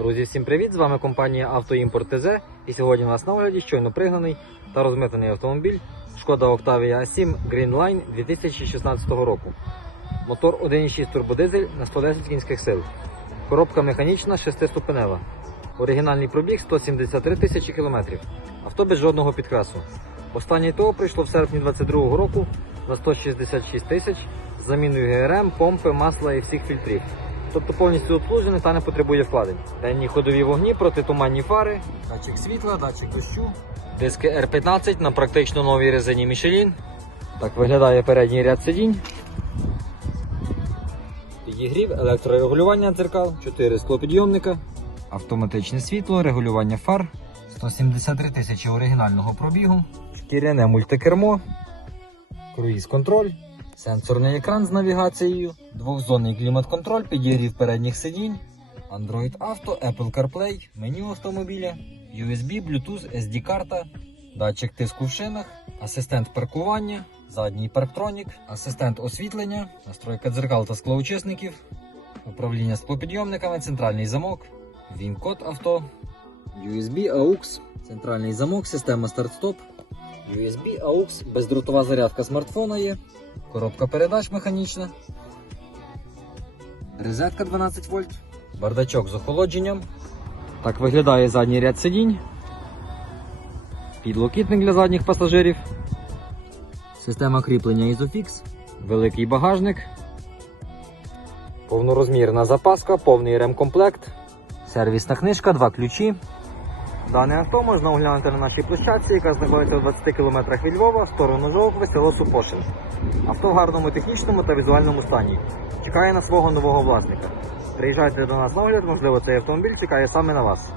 Друзі, всім привіт! З вами компанія Автоімпорт ТЗ. І сьогодні у нас на огляді щойно пригнаний та розмитаний автомобіль Шкода Octavia A7 Green Line 2016 року. Мотор 1.6 турбодизель на 110 кінських сил. Коробка механічна 6-ступенева. Оригінальний пробіг 173 тисячі кілометрів. Авто без жодного підкрасу. Останнє ТО прийшло в серпні 2022 року за 166 тисяч з заміною ГРМ, помпи, масла і всіх фільтрів. Тобто повністю обслужений та не потребує вкладень. Денні ходові вогні, протитуманні фари, датчик світла, датчик дощу, диски R15 на практично новій резині Michelin. Так виглядає передній ряд сидінь. Підігрів, електрорегулювання дзеркал, 4 склопідйомника, автоматичне світло, регулювання фар, 173 тисячі оригінального пробігу, шкіряне мультикермо, круїз-контроль, сенсорний екран з навігацією, двохзонний клімат-контроль, підігрів передніх сидінь, Android Auto, Apple CarPlay, меню автомобіля, USB, Bluetooth, SD-карта, датчик тиску в шинах, асистент паркування, задній парктронік, асистент освітлення, настройка дзеркал та склоучисників, управління склопідйомниками, центральний замок, він-код авто, USB AUX, центральний замок, система старт-стоп, USB AUX, бездротова зарядка смартфона є, коробка передач механічна, розетка 12 вольт, бардачок з охолодженням. Так виглядає задній ряд сидінь. Підлокітник для задніх пасажирів. Система кріплення Isofix, великий багажник, повнорозмірна запаска, повний ремкомплект, сервісна книжка, два ключі. Дане авто можна оглянути на нашій площадці, яка знаходиться в 20 км від Львова, в сторону Жовкви, село Супошин. Авто в гарному технічному та візуальному стані. Чекає на свого нового власника. Приїжджайте до нас на огляд, можливо, цей автомобіль чекає саме на вас.